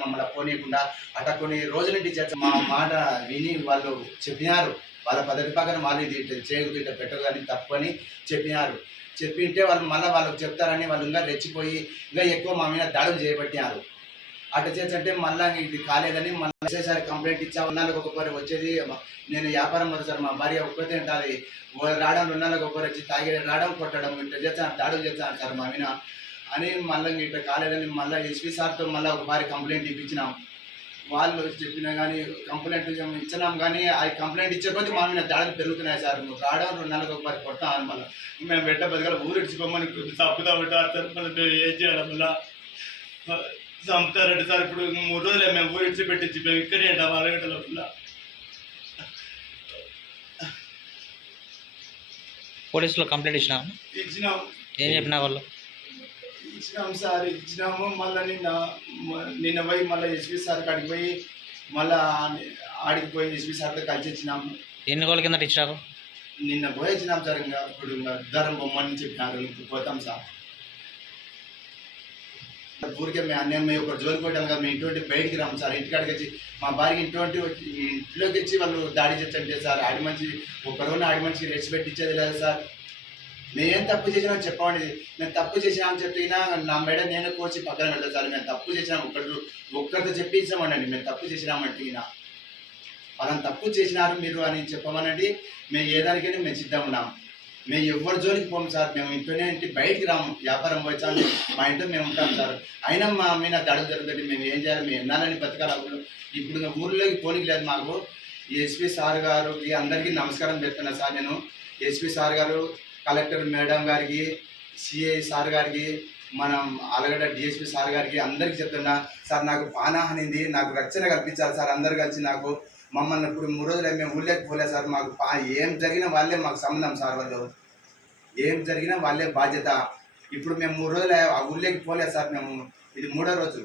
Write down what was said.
మమ్మల్ని పోనీయకుండా అట్లా కొన్ని రోజుల నుంచి మా మాట విని వాళ్ళు చెప్పినారు. వాళ్ళ పద్ధతి ప్రకారం వాళ్ళు ఇది చేయకూడదు, ఇట్లా పెట్టరు అని తప్పని చెప్పినారు. చెప్పింటే వాళ్ళు మళ్ళీ వాళ్ళకి చెప్తారని వాళ్ళు ఇంకా రెచ్చిపోయి ఇంకా ఎక్కువ మా మీద దాడులు చేయబట్టినారు. అట్లా చేసంటే మళ్ళీ ఇది కాలేదని మళ్ళీ వచ్చేసారి కంప్లైంట్ ఇచ్చా. ఉన్నాళ్ళకి ఒక్కొక్కరు వచ్చేది, నేను వ్యాపారం పోదు సార్, మా భార్య ఒక్కతే ఉంటుంది, రావడం ఉన్నాళ్ళకి ఒక్కొక్కరు వచ్చి తాగి రావడం కొట్టడం ఇట్లా చేస్తాను, దాడులు చేస్తాను సార్ మా మీద అని మళ్ళీ ఇట్లా కాలేదని మళ్ళీ ఎస్పీ సార్తో మళ్ళీ ఒక భారీ కంప్లైంట్ ఇప్పించినాం. వాళ్ళు చెప్పినా కానీ కంప్లైంట్ ఇచ్చినాం కానీ ఆ కంప్లైంట్ ఇచ్చే కొద్ది మా మీద దాడులు పెరుగుతున్నాయి సార్. నువ్వు రావడం 2 నెలలకు ఒకసారి కొడతామని మళ్ళీ మేము పెట్ట బతకాలి ఊరు ఇచ్చిపోమని తప్పుదా ఉంటారు సార్. మళ్ళీ ఏం చేయాలి మళ్ళీ చంపుతారంటే సార్. ఇప్పుడు 3 రోజులే మేము ఊరు ఇచ్చి పెట్టించి మేము ఇక్కడే ఉంటాం 4 గంటల మళ్ళీ. పోలీసులో కంప్లైంట్ ఇచ్చినాం. ఏం చెప్పినా వాళ్ళు? ఇచ్చినాము సార్, ఇచ్చినాము. మళ్ళీ నిన్న పోయి మళ్ళీ ఎస్పీ సార్ కాడికి పోయి మళ్ళీ ఆడికి పోయి ఎస్పీ సార్తో కలిసి ఇచ్చినాము. ఎన్ని రోజుల కింద ఇచ్చినారు? నిన్న పోయి వచ్చినాం సార్. ఇంకా ఇప్పుడు ఉద్దారం బొమ్మని చెప్పినారు, ఇప్పుడు పోతాం సార్. ఊరికే మేము అన్యాయం మేము ఒక జోలికి పోయడం కదా, మేము ఇంటి బయటికి రాము సార్. ఇంటికాడికి వచ్చి మా భార్యకి ఇంట్లోకి వచ్చి వాళ్ళు దాడి చేస్తుంటే సార్, ఆడి మనిషి ఒకరోజు ఆడి మనిషి రెచ్చి పెట్టించేది లేదు సార్. మేమేం తప్పు చేసినా చెప్పండి, మేము తప్పు చేసినామని చెప్పినా నా మేడ నేను కోచి పక్కన పెడతాను సార్. మేము తప్పు చేసినాం ఒక్కరితో చెప్పించామనండి, మేము తప్పు చేసినామంటే వాళ్ళని తప్పు చేసినారు మీరు అని చెప్పమనండి. మేము ఏ దానికైనా మేము సిద్ధం ఉన్నాం. మేము ఎవరి జోలికి పోము సార్. మేము ఇంట్లోనే బయటికి రాము, వ్యాపారం వచ్చాము, మా ఇంట్లో మేము ఉంటాం సార్. అయినా మా మీద దాడులు జరుగుతుంది. మేము ఏం చేయాలి, మేము ఎన్నాలని బతకాలి. ఇప్పుడు ఊర్లోకి పోనీకి లేదు మాకు. ఎస్పీ సార్ గారికి అందరికీ నమస్కారం పెడుతున్నా సార్. నేను ఎస్పీ సార్ గారు, కలెక్టర్ మేడం గారికి, సిఐ సార్ గారికి, మనం ఆలగడ్డ డిఎస్పీ సార్ గారికి అందరికీ చెప్తున్నా సార్. నాకు పానాహనింది, నాకు రక్షణ కల్పించాలి సార్. అందరు కలిసి నాకు మమ్మల్ని ఇప్పుడు 3 రోజులు మేము ఊళ్ళోకి పోలేదు సార్. మాకు ఏం జరిగినా వాళ్ళే మాకు సంబంధం సార్. వాళ్ళు ఏం జరిగినా వాళ్ళే బాధ్యత. ఇప్పుడు మేము 3 రోజులు ఆ ఊళ్ళోకి పోలేదు సార్. మేము ఇది 3వ రోజు.